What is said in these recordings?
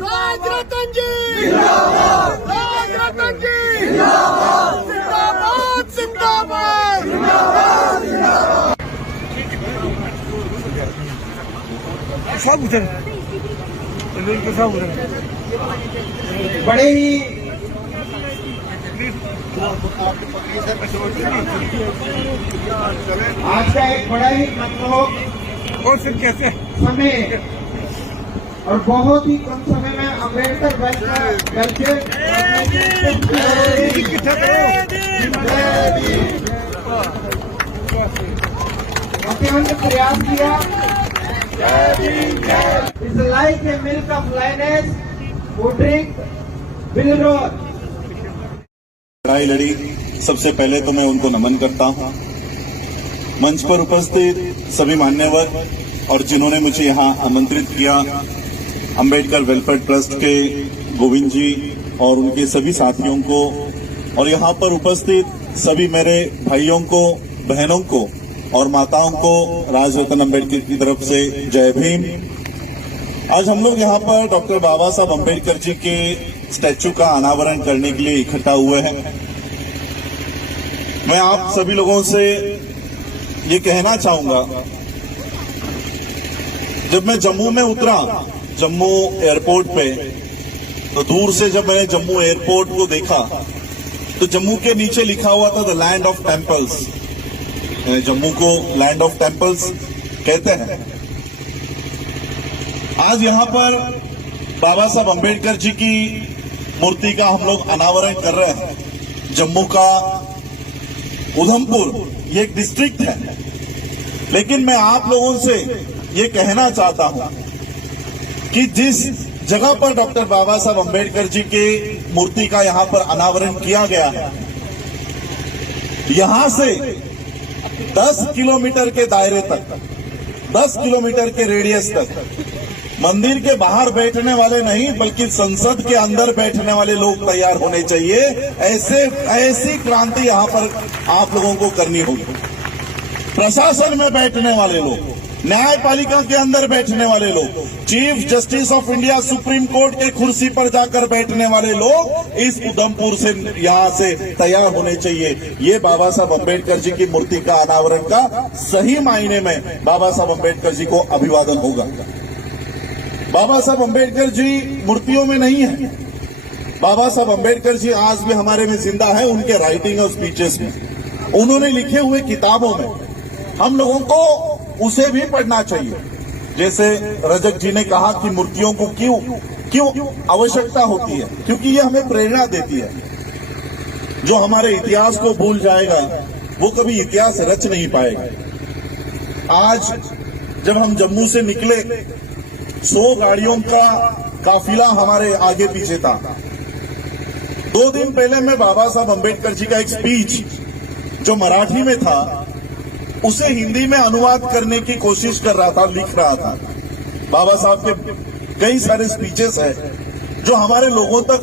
राजरतन जी राजरतन जी जिंदाबाद जिंदाबाद सब उधर सब उधर बड़े ही आज का एक बड़ा ही मनमोहक और फिर कैसे समय और बहुत ही कम समय में अम्बेडकर मुख्यमंत्री प्रयास किया is like a milk of lioness who drink will roar। लड़ाई लड़ी, सबसे पहले तो मैं उनको नमन करता हूं। मंच पर उपस्थित सभी मान्यवर और जिन्होंने मुझे यहां आमंत्रित किया, अंबेडकर वेलफेयर ट्रस्ट के गोविंद जी और उनके सभी साथियों को, और यहां पर उपस्थित सभी मेरे भाइयों को, बहनों को और माताओं को राजरतन अंबेडकर की तरफ से जय भीम। आज हम लोग यहाँ पर डॉक्टर बाबा साहब अंबेडकर जी के स्टैचू का अनावरण करने के लिए इकट्ठा हुए हैं। मैं आप सभी लोगों से ये कहना चाहूंगा, जब मैं जम्मू में उतरा, जम्मू एयरपोर्ट पे, तो दूर से जब मैंने जम्मू एयरपोर्ट को देखा तो जम्मू के नीचे लिखा हुआ था the land of temples. Jammu को लैंड ऑफ टेम्पल्स कहते हैं। आज यहाँ पर बाबा साहब अंबेडकर जी की मूर्ति का हम लोग अनावरण कर रहे हैं। जम्मू का उधमपुर ये एक डिस्ट्रिक्ट है, लेकिन मैं आप लोगों से ये कहना चाहता हूं कि जिस जगह पर डॉक्टर बाबा साहब अंबेडकर जी की मूर्ति का यहाँ पर अनावरण किया गया है, यहां से 10 किलोमीटर के दायरे तक, 10 किलोमीटर के रेडियस तक मंदिर के बाहर बैठने वाले नहीं बल्कि संसद के अंदर बैठने वाले लोग तैयार होने चाहिए। ऐसी क्रांति यहाँ पर आप लोगों को करनी होगी। प्रशासन में बैठने वाले लोग, न्यायपालिका के अंदर बैठने वाले लोग, chief justice of India supreme court के कुर्सी पर जाकर बैठने वाले लोग इस उधमपुर से यहाँ से तैयार होने चाहिए। ये बाबा साहब अंबेडकर जी की मूर्ति का अनावरण का सही मायने में बाबा साहब अंबेडकर जी को अभिवादन होगा। बाबा साहब अंबेडकर जी मूर्तियों में नहीं है, बाबा साहब अंबेडकर जी आज भी हमारे में जिंदा है, उनके राइटिंग और स्पीचेस में, उन्होंने लिखे हुए किताबों में। हम लोगों को उसे भी पढ़ना चाहिए। जैसे रजक जी ने कहा कि मूर्तियों को क्यों आवश्यकता होती है, क्योंकि ये हमें प्रेरणा देती है। जो हमारे इतिहास को भूल जाएगा वो कभी इतिहास रच नहीं पाएगा। आज जब हम जम्मू से निकले, 100 गाड़ियों का काफिला हमारे आगे पीछे था। 2 दिन पहले मैं बाबा साहब अंबेडकर जी का एक स्पीच जो मराठी में था उसे हिंदी में अनुवाद करने की कोशिश कर रहा था, लिख रहा था। बाबा साहब के कई सारे स्पीचेस हैं जो हमारे लोगों तक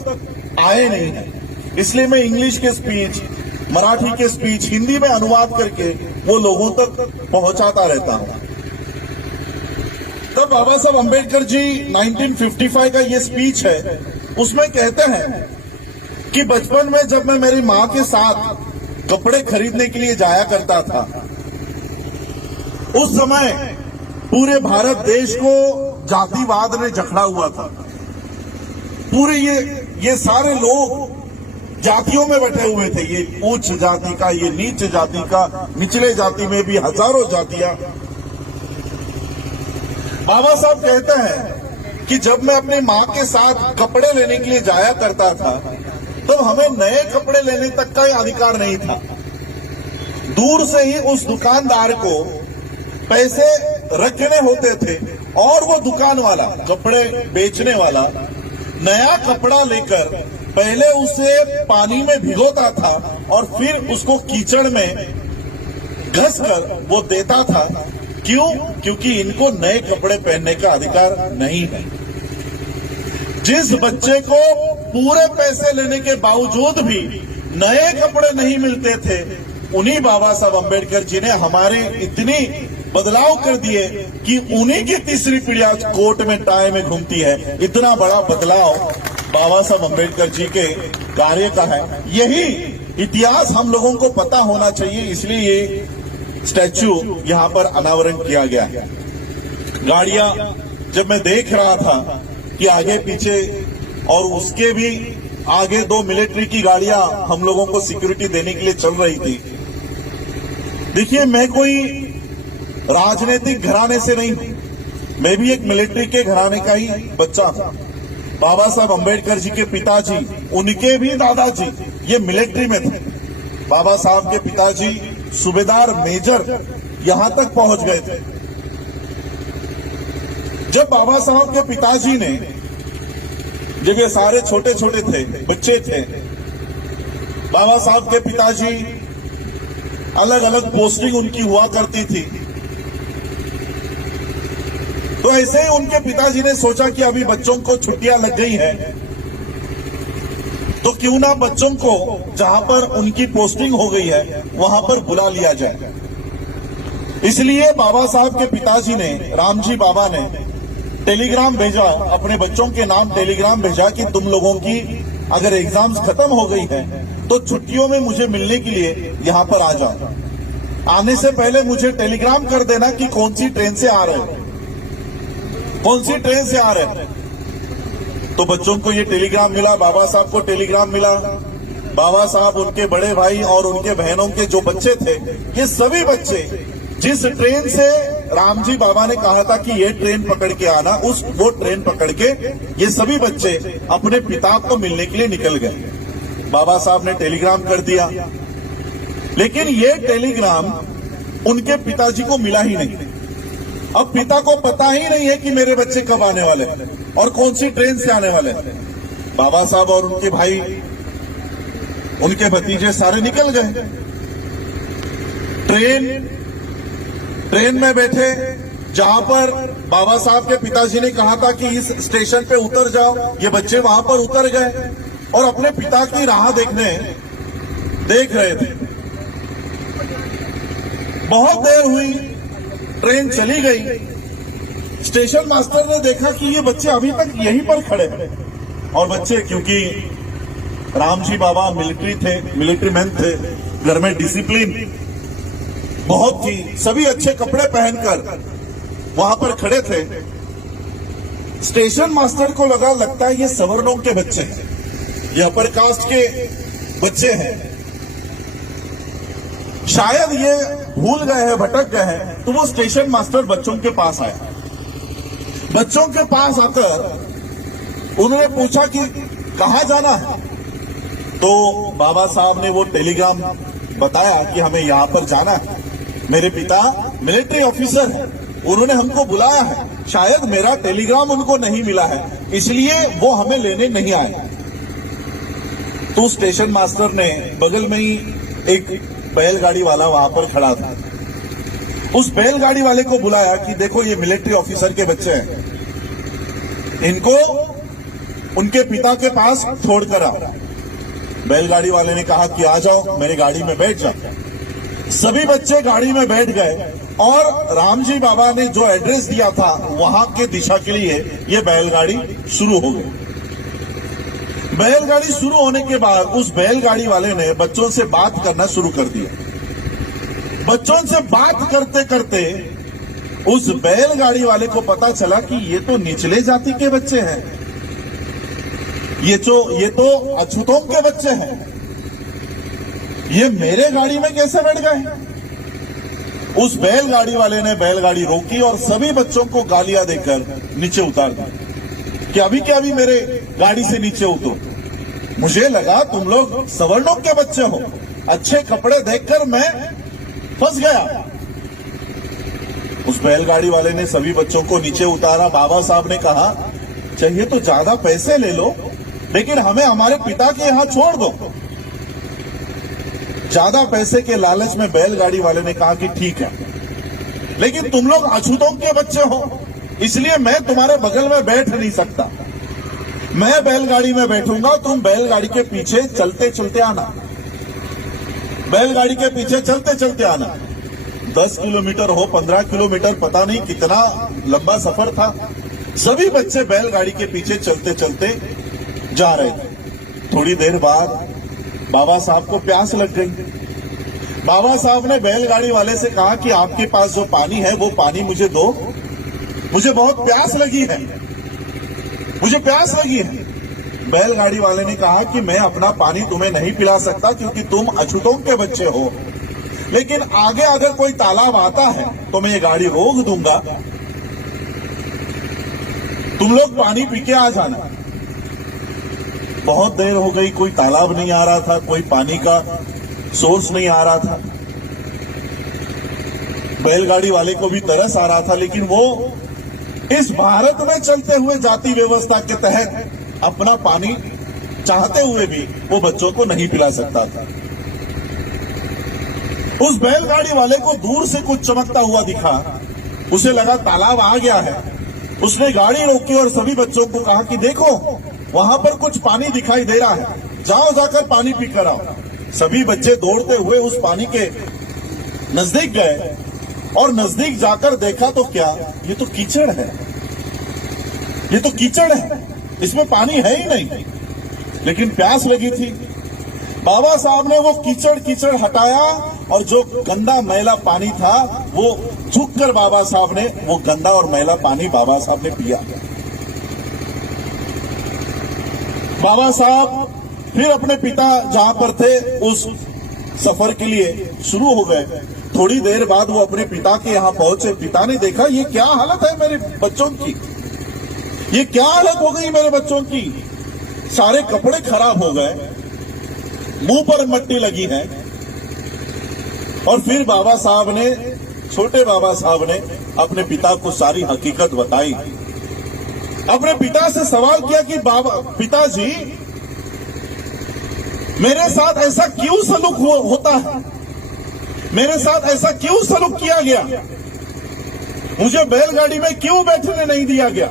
आए नहीं है, इसलिए मैं इंग्लिश के स्पीच, मराठी के स्पीच हिंदी में अनुवाद करके वो लोगों तक पहुंचाता रहता हूं। तब बाबा साहब अंबेडकर जी 1955 का ये स्पीच है, उसमें कहते हैं कि बचपन में जब मैं मेरी मां के साथ कपड़े खरीदने के लिए जाया करता था, उस समय पूरे भारत देश को जातिवाद ने जकड़ा हुआ था। पूरे ये सारे लोग जातियों में बैठे हुए थे, ये उच्च जाति का, ये नीच जाति का, निचले जाति में भी हजारों जातियां। बाबा साहब कहते हैं कि जब मैं अपनी मां के साथ कपड़े लेने के लिए जाया करता था तो हमें नए कपड़े लेने तक का अधिकार नहीं था। दूर से ही उस दुकानदार को पैसे रखने होते थे और वो दुकान वाला, कपड़े बेचने वाला, नया कपड़ा लेकर पहले उसे पानी में भिगोता था और फिर उसको कीचड़ में घस कर वो देता था। क्यों? क्योंकि इनको नए कपड़े पहनने का अधिकार नहीं है। जिस बच्चे को पूरे पैसे लेने के बावजूद भी नए कपड़े नहीं मिलते थे, उन्हीं बाबा साहब अम्बेडकर जी ने हमारे इतनी बदलाव कर दिए कि उन्हीं की तीसरी पीढ़ी आज कोर्ट में टाई में घूमती है। इतना बड़ा बदलाव बाबा साहब अम्बेडकर जी के कार्य का है। यही इतिहास हम लोगों को पता होना चाहिए, इसलिए ये स्टैच्यू यहाँ पर अनावरण किया गया है। गाड़ियां जब मैं देख रहा था कि आगे पीछे और उसके भी आगे 2 मिलिट्री की गाड़ियां हम लोगों को सिक्योरिटी देने के लिए चल रही थी। देखिए, मैं कोई राजनीतिक घराने से नहीं हूं, मैं भी एक मिलिट्री के घराने का ही बच्चा हूं। बाबा साहब अम्बेडकर जी के पिताजी, उनके भी दादाजी ये मिलिट्री में थे। बाबा साहब के पिताजी सूबेदार मेजर यहां तक पहुंच गए थे। जब बाबा साहब के पिताजी ने, जब ये सारे छोटे छोटे थे, बच्चे थे, बाबा साहब के पिताजी अलग अलग पोस्टिंग उनकी हुआ करती थी, तो ऐसे ही उनके पिताजी ने सोचा कि अभी बच्चों को छुट्टियां लग गई है, तो क्यों ना बच्चों को जहां पर उनकी पोस्टिंग हो गई है वहां पर बुला लिया जाए। इसलिए बाबा साहब के पिताजी ने, रामजी बाबा ने टेलीग्राम भेजा, अपने बच्चों के नाम टेलीग्राम भेजा कि तुम लोगों की अगर एग्जाम्स खत्म हो गई है तो छुट्टियों में मुझे मिलने के लिए यहां पर आ जाओ। आने से पहले मुझे टेलीग्राम कर देना कि कौन सी ट्रेन से आ रहे हो, कौन सी ट्रेन से आ रहे हैं। तो बच्चों को ये टेलीग्राम मिला, बाबा साहब को टेलीग्राम मिला। बाबा साहब, उनके बड़े भाई और उनके बहनों के जो बच्चे थे, ये सभी बच्चे जिस ट्रेन से रामजी बाबा ने कहा था कि ये ट्रेन पकड़ के आना, वो ट्रेन पकड़ के ये सभी बच्चे अपने पिता को मिलने के लिए निकल गए। बाबा साहब ने टेलीग्राम कर दिया, लेकिन ये टेलीग्राम उनके पिताजी को मिला ही नहीं। अब पिता को पता ही नहीं है कि मेरे बच्चे कब आने वाले हैं और कौन सी ट्रेन से आने वाले हैं। बाबा साहब और उनके भाई, उनके भतीजे सारे निकल गए। ट्रेन में बैठे, जहां पर बाबा साहब के पिताजी ने कहा था कि इस स्टेशन पे उतर जाओ, ये बच्चे वहां पर उतर गए और अपने पिता की राह देख रहे थे। बहुत देर हुई, ट्रेन चली गई। स्टेशन मास्टर ने देखा कि ये बच्चे अभी तक यहीं पर खड़े हैं, और बच्चे, क्योंकि रामजी बाबा मिलिट्री थे, मिलिट्री मैन थे, घर में डिसिप्लिन बहुत थी, सभी अच्छे कपड़े पहनकर वहां पर खड़े थे। स्टेशन मास्टर को लगता है ये सवर्णों के बच्चे हैं, ये अपर कास्ट के बच्चे हैं, शायद ये भूल गए हैं, भटक गए हैं। तो वो स्टेशन मास्टर बच्चों के पास आया। बच्चों के पास आकर उन्होंने पूछा कि कहां जाना है। तो बाबा साहब ने वो टेलीग्राम बताया कि हमें यहां पर जाना है, मेरे पिता मिलिट्री ऑफिसर हैं, उन्होंने हमको बुलाया है, शायद मेरा टेलीग्राम उनको नहीं मिला है, इसलिए वो हमें लेने नहीं आए। तो स्टेशन मास्टर ने, बगल में ही एक बैलगाड़ी वाला वहां पर खड़ा था, उस बैलगाड़ी वाले को बुलाया कि देखो ये मिलिट्री ऑफिसर के बच्चे हैं, इनको उनके पिता के पास छोड़कर आओ। बैलगाड़ी वाले ने कहा कि आ जाओ, मेरी गाड़ी में बैठ जाओ। सभी बच्चे गाड़ी में बैठ गए और रामजी बाबा ने जो एड्रेस दिया था वहां के दिशा के लिए ये बैलगाड़ी शुरू हो गई। बैलगाड़ी शुरू होने के बाद उस बैलगाड़ी वाले ने बच्चों से बात करना शुरू कर दिया। बच्चों से बात करते करते उस बैलगाड़ी वाले को पता चला कि ये तो निचले जाति के बच्चे हैं, ये तो अछूतों के बच्चे हैं, ये मेरे गाड़ी में कैसे बैठ गए। उस बैलगाड़ी वाले ने बैलगाड़ी रोकी और सभी बच्चों को गालियां देकर नीचे उतार दी कि अभी के अभी मेरे गाड़ी से नीचे उतरो। मुझे लगा तुम लोग सवर्णों के बच्चे हो, अच्छे कपड़े देखकर मैं फंस गया। उस बैलगाड़ी वाले ने सभी बच्चों को नीचे उतारा। बाबा साहब ने कहा चाहिए तो ज्यादा पैसे ले लो, लेकिन हमें हमारे पिता के यहां छोड़ दो। ज्यादा पैसे के लालच में बैलगाड़ी वाले ने कहा कि ठीक है, लेकिन तुम लोग अछूतों के बच्चे हो, इसलिए मैं तुम्हारे बगल में बैठ नहीं सकता। मैं बैलगाड़ी में बैठूंगा, तुम बैलगाड़ी के पीछे चलते चलते आना। बैलगाड़ी के पीछे चलते चलते आना। 10 किलोमीटर हो 15 किलोमीटर, पता नहीं कितना लंबा सफर था। सभी बच्चे बैलगाड़ी के पीछे चलते चलते जा रहे थे। थोड़ी देर बाद बाबा साहब को प्यास लग गई। बाबा साहब ने बैलगाड़ी वाले से कहा कि आपके पास जो पानी है वो पानी मुझे दो, मुझे बहुत प्यास लगी है, मुझे प्यास लगी है। बैलगाड़ी वाले ने कहा कि मैं अपना पानी तुम्हें नहीं पिला सकता क्योंकि तुम अछूतों के बच्चे हो, लेकिन आगे अगर कोई तालाब आता है तो मैं ये गाड़ी रोक दूंगा, तुम लोग पानी पी के आ जाना। बहुत देर हो गई, कोई तालाब नहीं आ रहा था, कोई पानी का सोर्स नहीं आ रहा था। बैलगाड़ी वाले को भी तरस आ रहा था, लेकिन वो इस भारत में चलते हुए जाति व्यवस्था के तहत अपना पानी चाहते हुए भी वो बच्चों को नहीं पिला सकता था। उस बैलगाड़ी वाले को दूर से कुछ चमकता हुआ दिखा, उसे लगा तालाब आ गया है। उसने गाड़ी रोकी और सभी बच्चों को कहा कि देखो वहां पर कुछ पानी दिखाई दे रहा है, जाओ जाकर पानी पीकर आओ। सभी बच्चे दौड़ते हुए उस पानी के नजदीक गए और नजदीक जाकर देखा तो क्या, ये तो कीचड़ है, ये तो कीचड़ है, इसमें पानी है ही नहीं। लेकिन प्यास लगी थी। बाबा साहब ने वो कीचड़ हटाया और जो गंदा मैला पानी था वो झुककर बाबा साहब ने वो गंदा और मैला पानी बाबा साहब ने पिया। बाबा साहब फिर अपने पिता जहां पर थे उस सफर के लिए शुरू हो गए। थोड़ी देर बाद वो अपने पिता के यहां पहुंचे। पिता ने देखा ये क्या हालत है मेरे बच्चों की, ये क्या हालत हो गई मेरे बच्चों की, सारे कपड़े खराब हो गए, मुंह पर मट्टी लगी है। और फिर बाबा साहब ने, छोटे बाबा साहब ने अपने पिता को सारी हकीकत बताई। अपने पिता से सवाल किया कि पिताजी मेरे साथ ऐसा क्यों सलूक होता है, मेरे साथ ऐसा क्यों सलूक किया गया, मुझे बैलगाड़ी में क्यों बैठने नहीं दिया गया,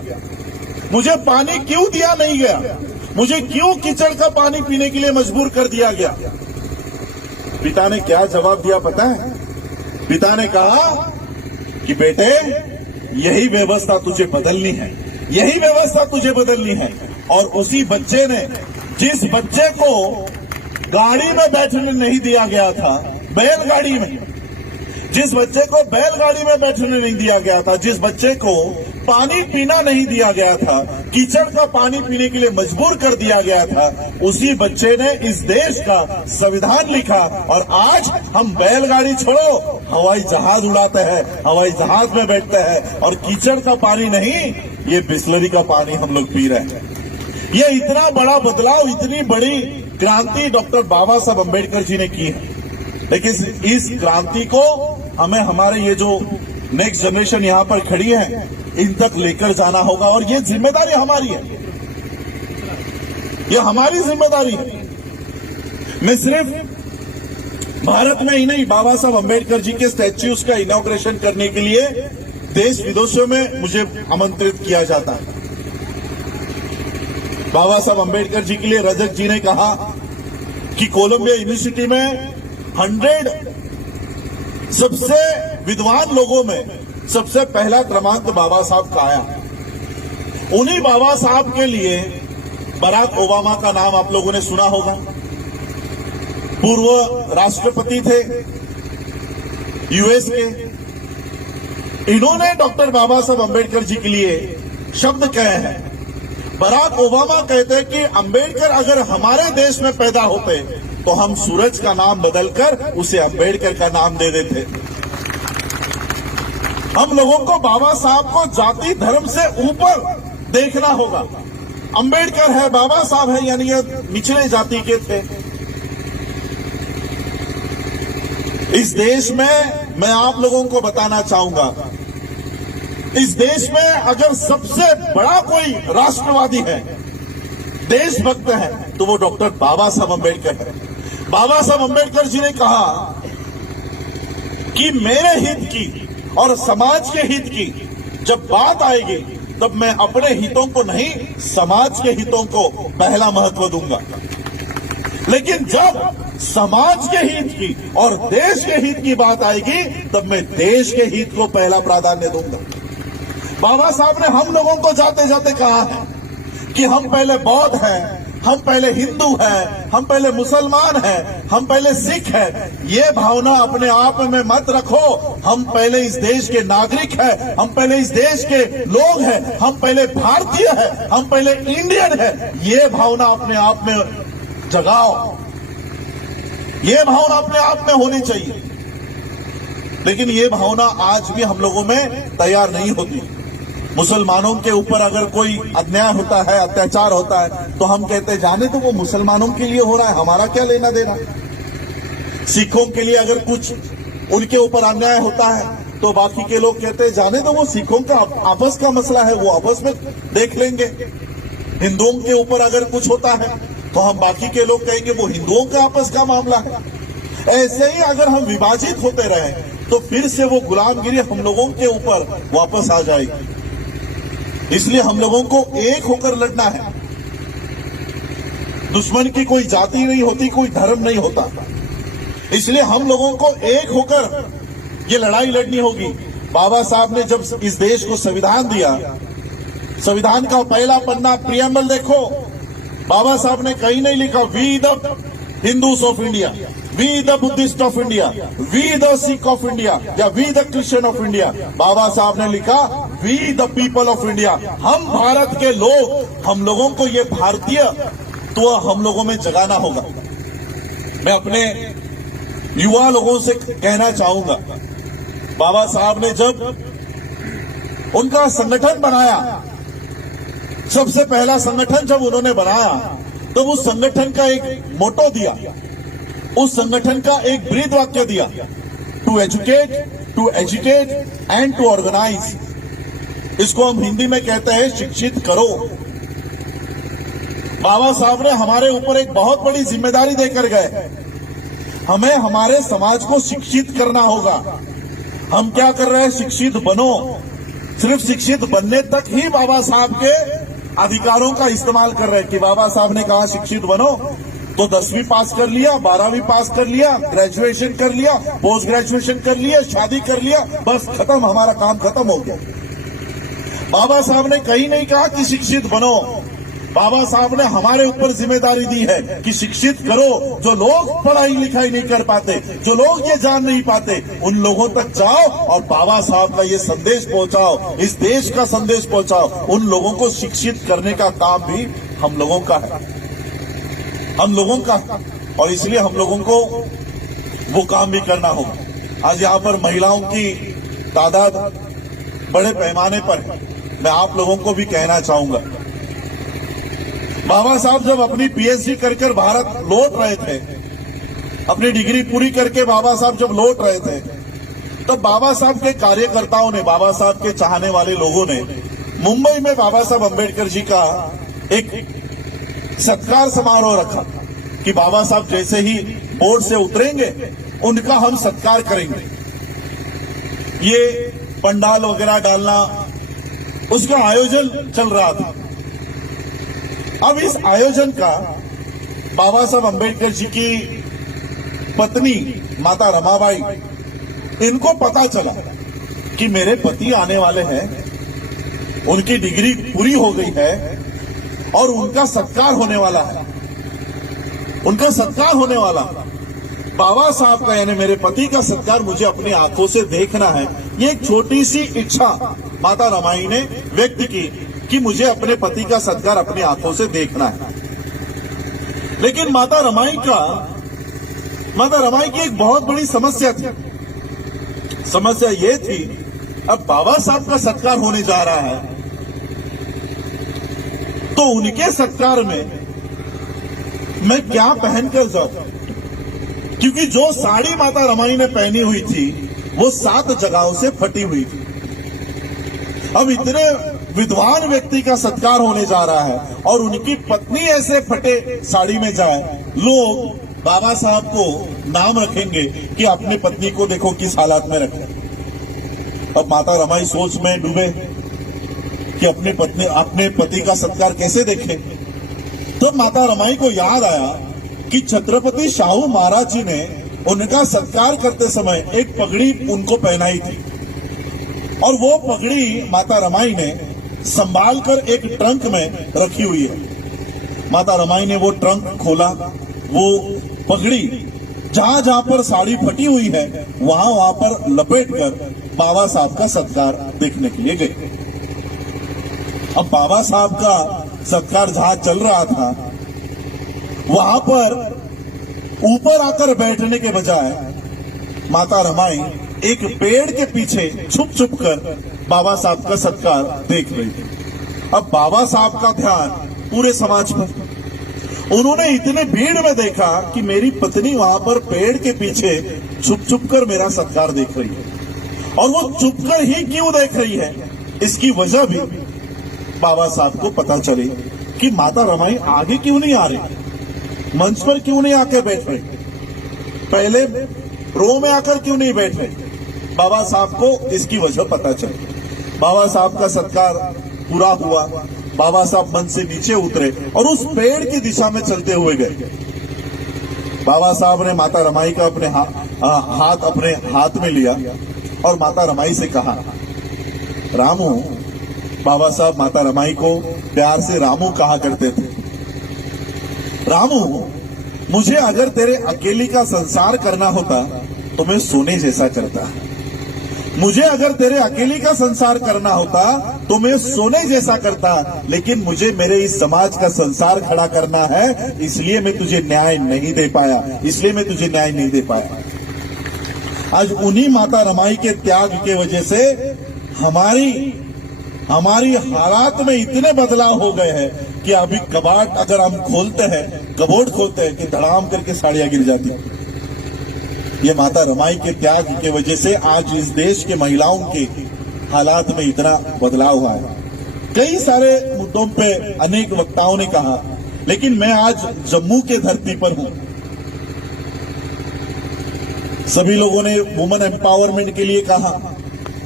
मुझे पानी क्यों दिया नहीं गया, मुझे क्यों कीचड़ का पानी पीने के लिए मजबूर कर दिया गया। पिता ने क्या जवाब दिया पता है? पिता ने कहा कि बेटे यही व्यवस्था तुझे बदलनी है, यही व्यवस्था तुझे बदलनी है। और उसी बच्चे ने, जिस बच्चे को गाड़ी में बैठने नहीं दिया गया था, बैलगाड़ी में, जिस बच्चे को बैलगाड़ी में बैठने नहीं दिया गया था, जिस बच्चे को पानी पीना नहीं दिया गया था, कीचड़ का पानी पीने के लिए मजबूर कर दिया गया था, उसी बच्चे ने इस देश का संविधान लिखा। और आज हम बैलगाड़ी छोड़ो हवाई जहाज उड़ाते हैं, हवाई जहाज में बैठते हैं और कीचड़ का पानी नहीं, ये बिस्लरी का पानी हम लोग पी रहे हैं। ये इतना बड़ा बदलाव, इतनी बड़ी क्रांति डॉक्टर बाबा साहब अम्बेडकर जी ने की है। लेकिन इस क्रांति को हमें, हमारे ये जो नेक्स्ट जनरेशन यहाँ पर खड़ी है, इन तक लेकर जाना होगा। और ये जिम्मेदारी हमारी है, ये हमारी जिम्मेदारी है। मैं सिर्फ भारत में ही नहीं, बाबा साहब अम्बेडकर जी के स्टैच्यूज का इनॉग्रेशन करने के लिए देश विदेशों में मुझे आमंत्रित किया जाता है। बाबा साहब अम्बेडकर जी के लिए रजक जी ने कहा कि कोलंबिया यूनिवर्सिटी में 100 सबसे विद्वान लोगों में सबसे पहला क्रमांक बाबा साहब का आया। उन्हीं बाबा साहब के लिए बराक ओबामा का नाम आप लोगों ने सुना होगा, पूर्व राष्ट्रपति थे यूएस के। इन्होंने डॉक्टर बाबा साहब अम्बेडकर जी के लिए शब्द कहे हैं। बराक ओबामा कहते हैं कि अम्बेडकर अगर हमारे देश में पैदा होते तो हम सूरज का नाम बदलकर उसे अम्बेडकर का नाम दे देते। हम लोगों को बाबा साहब को जाति धर्म से ऊपर देखना होगा। अम्बेडकर है, बाबा साहब है, यानी ये निचले जाति के थे। इस देश में मैं आप लोगों को बताना चाहूंगा, इस देश में अगर सबसे बड़ा कोई राष्ट्रवादी है, देशभक्त है, तो वो डॉक्टर बाबा साहब अम्बेडकर है। बाबा साहब अम्बेडकर जी ने कहा कि मेरे हित की और समाज के हित की जब बात आएगी तब मैं अपने हितों को नहीं, समाज के हितों को पहला महत्व दूंगा। लेकिन जब समाज के हित की और देश के हित की बात आएगी तब मैं देश के हित को पहला प्राधान्य दूंगा। बाबा साहब ने हम लोगों को जाते जाते कहा है कि हम पहले बौद्ध हैं, हम पहले हिंदू हैं, हम पहले मुसलमान हैं, हम पहले सिख हैं। ये भावना अपने आप में मत रखो। हम पहले इस देश के नागरिक हैं, हम पहले इस देश के लोग हैं, हम पहले भारतीय हैं, हम पहले इंडियन हैं। ये भावना अपने आप में जगाओ, ये भावना अपने आप में होनी चाहिए। लेकिन ये भावना आज भी हम लोगों में तैयार नहीं होती। मुसलमानों के ऊपर अगर कोई अन्याय होता है, अत्याचार होता है, तो हम कहते जाने तो वो मुसलमानों के लिए हो रहा है, हमारा क्या लेना देना। सिखों के लिए अगर कुछ उनके ऊपर अन्याय होता है तो बाकी के लोग कहते जाने तो वो सिखों का आपस का मसला है, वो आपस में देख लेंगे। हिंदुओं के ऊपर अगर कुछ होता है तो हम बाकी के लोग कहेंगे वो हिंदुओं का आपस का मामला है। ऐसे ही अगर हम विभाजित होते रहे तो फिर से वो गुलामगिरी हम लोगों के ऊपर वापस आ जाएगी। इसलिए हम लोगों को एक होकर लड़ना है। दुश्मन की कोई जाति नहीं होती, कोई धर्म नहीं होता। इसलिए हम लोगों को एक होकर ये लड़ाई लड़नी होगी। बाबा साहब ने जब इस देश को संविधान दिया, संविधान का पहला पन्ना प्रियम्बल देखो, बाबा साहब ने कहीं नहीं लिखा we the Hindus of India, we the Buddhist of India, we the Sikh of India या we the Christian of India. Baba Saheb ने लिखा we the people of India. हम भारत के लोग, हम लोगों को ये भारतीय तो हम लोगों में जगाना होगा। मैं अपने युवा लोगों से कहना चाहूंगा, बाबा साहब ने जब उनका संगठन बनाया, सबसे पहला संगठन जब उन्होंने बनाया तो उस संगठन का एक मोटो दिया, उस संगठन का एक ब्रीद वाक्य दिया, to educate and to organise. इसको हम हिंदी में कहते हैं शिक्षित करो। बाबा साहब ने हमारे ऊपर एक बहुत बड़ी जिम्मेदारी देकर गए। हमें हमारे समाज को शिक्षित करना होगा। हम क्या कर रहे हैं? शिक्षित बनो। सिर्फ शिक्षित बनने तक ही बाबा साहब के अधिकारों का इस्तेमाल कर रहे हैं कि बाबा साहब ने कहा शिक्षित बनो तो 10वीं पास कर लिया, 12वीं पास कर लिया, ग्रेजुएशन कर लिया, पोस्ट ग्रेजुएशन कर लिया, शादी कर लिया, बस खत्म, हमारा काम खत्म हो गया। बाबा साहब ने कहीं नहीं कहा कि शिक्षित बनो। बाबा साहब ने हमारे ऊपर जिम्मेदारी दी है कि शिक्षित करो। जो लोग पढ़ाई लिखाई नहीं कर पाते, जो लोग ये जान नहीं पाते, उन लोगों तक जाओ और बाबा साहब का ये संदेश पहुंचाओ, इस देश का संदेश पहुंचाओ। उन लोगों को शिक्षित करने का काम भी हम लोगों का है, हम लोगों का। और इसलिए हम लोगों को वो काम भी करना होगा। आज यहाँ पर महिलाओं की तादाद बड़े पैमाने पर है। मैं आप लोगों को भी कहना चाहूंगा, बाबा साहब जब अपनी पीएचडी कर भारत लौट रहे थे, अपनी डिग्री पूरी करके बाबा साहब जब लौट रहे थे, तब बाबा साहब के कार्यकर्ताओं ने, बाबा साहब के चाहने वाले लोगों ने मुंबई में बाबा साहब अम्बेडकर जी का एक सत्कार समारोह रखा कि बाबा साहब जैसे ही बोर्ड से उतरेंगे उनका हम सत्कार करेंगे। ये पंडाल वगैरह डालना, उसका आयोजन चल रहा था। अब इस आयोजन का बाबा साहब अम्बेडकर जी की पत्नी माता रमाबाई, इनको पता चला कि मेरे पति आने वाले हैं, उनकी डिग्री पूरी हो गई है और उनका सत्कार होने वाला है, उनका सत्कार होने वाला। बाबा साहब का यानी मेरे पति का सत्कार मुझे अपनी आंखों से देखना है। ये एक छोटी सी इच्छा माता रमाई ने व्यक्त की कि मुझे अपने पति का सत्कार अपनी आंखों से देखना है। लेकिन माता रमाई की एक बहुत बड़ी समस्या थी। समस्या ये थी, अब बाबा साहब का सत्कार होने जा रहा है तो उनके सत्कार में मैं क्या पहनकर जाऊं, क्योंकि जो साड़ी माता रमाई ने पहनी हुई थी वो 7 जगहों से फटी हुई थी। अब इतने विद्वान व्यक्ति का सत्कार होने जा रहा है और उनकी पत्नी ऐसे फटे साड़ी में जाए, लोग बाबा साहब को नाम रखेंगे कि अपनी पत्नी को देखो किस हालात में रखे। अब माता रमाई सोच में डूबे कि अपने पति का सत्कार कैसे देखें। तो माता रमाई को याद आया कि छत्रपति शाहू महाराज जी ने उनका सत्कार करते समय एक पगड़ी उनको पहनाई थी और वो पगड़ी माता रमाई ने संभाल कर एक ट्रंक में रखी हुई है। माता रमाई ने वो ट्रंक खोला, वो पगड़ी जहां जहां पर साड़ी फटी हुई है वहां वहां पर लपेट कर बाबा साहब का सत्कार देखने के लिए गए। अब बाबा साहब का सत्कार जहां चल रहा था वहां पर ऊपर आकर बैठने के बजाय माता रमाई एक पेड़ के पीछे छुप छुप कर बाबा साहब का सत्कार देख रही थी। अब बाबा साहब का ध्यान पूरे समाज पर। उन्होंने इतने भीड़ में देखा कि मेरी पत्नी वहां पर पेड़ के पीछे छुप छुप कर मेरा सत्कार देख रही है और वो छुप कर ही क्यों देख रही है, इसकी वजह भी बाबा साहब को पता चली कि माता रमाई आगे क्यों नहीं आ रही, मंच पर क्यों नहीं आकर बैठ रही, पहले रो में आकर क्यों नहीं बैठ रहे। बाबा साहब को इसकी वजह पता चली। बाबा साहब का सत्कार पूरा हुआ, बाबा साहब मंच से नीचे उतरे और उस पेड़ की दिशा में चलते हुए गए। बाबा साहब ने माता रमाई का अपने हाथ अपने हाथ में लिया और माता रमाई से कहा, रामू। बाबा साहब माता रमाई को प्यार से रामू कहा करते थे। रामू, मुझे अगर तेरे अकेली का संसार करना होता तो मैं सोने जैसा करता। मुझे अगर तेरे अकेली का संसार करना होता तो मैं सोने जैसा करता, लेकिन मुझे मेरे इस समाज का संसार खड़ा करना है, इसलिए मैं तुझे न्याय नहीं दे पाया, इसलिए मैं तुझे न्याय नहीं दे पाया। आज उन्हीं माता रमाई के त्याग के वजह से हमारी हालात में इतने बदलाव हो गए हैं कि अभी कबाट अगर हम खोलते हैं, कबोर्ड खोलते हैं कि धड़ाम करके साड़ियां गिर जाती हैं। ये माता रमाई के त्याग की वजह से आज इस देश के महिलाओं के हालात में इतना बदलाव हुआ है। कई सारे मुद्दों पे अनेक वक्ताओं ने कहा, लेकिन मैं आज जम्मू के धरती पर हूं। सभी लोगों ने वुमेन एम्पावरमेंट के लिए कहा।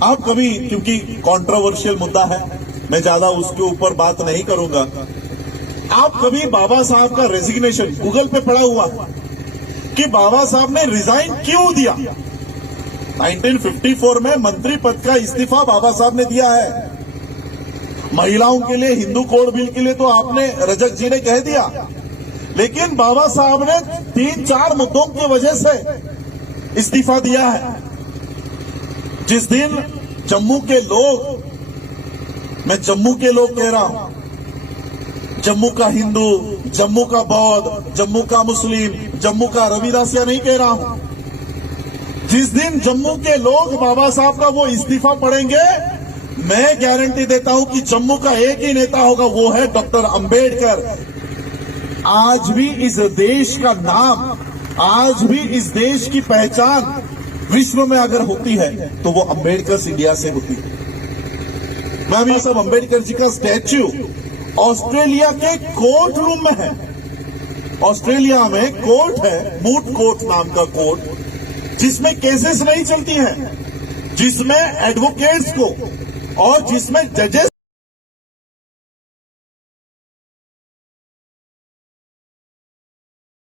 आप कभी, क्योंकि कंट्रोवर्शियल मुद्दा है, मैं ज्यादा उसके ऊपर बात नहीं करूंगा। आप कभी बाबा साहब का रेजिग्नेशन गूगल पे पढ़ा हुआ कि बाबा साहब ने रिजाइन क्यों दिया? 1954 में मंत्री पद का इस्तीफा बाबा साहब ने दिया है। महिलाओं के लिए हिंदू कोड बिल के लिए तो आपने, रजक जी ने कह दिया, लेकिन बाबा साहब ने 3-4 मुद्दों की वजह से इस्तीफा दिया है। जिस दिन जम्मू के लोग, मैं जम्मू के लोग कह रहा हूं, जम्मू का हिंदू, जम्मू का बौद्ध, जम्मू का मुस्लिम, जम्मू का रविदासिया नहीं कह रहा हूं, जिस दिन जम्मू के लोग बाबा साहब का वो इस्तीफा पढ़ेंगे, मैं गारंटी देता हूं कि जम्मू का एक ही नेता होगा, वो है डॉक्टर अंबेडकर। आज भी इस देश का नाम, आज भी इस देश की पहचान विश्व में अगर होती है तो वो अंबेडकर इंडिया से होती है। मैं अभी सब अंबेडकर जी का स्टैच्यू ऑस्ट्रेलिया के कोर्ट रूम में है। ऑस्ट्रेलिया में कोर्ट है, मूट कोर्ट नाम का कोर्ट, जिसमें केसेस नहीं चलती हैं, जिसमें एडवोकेट्स को और जिसमें जजेस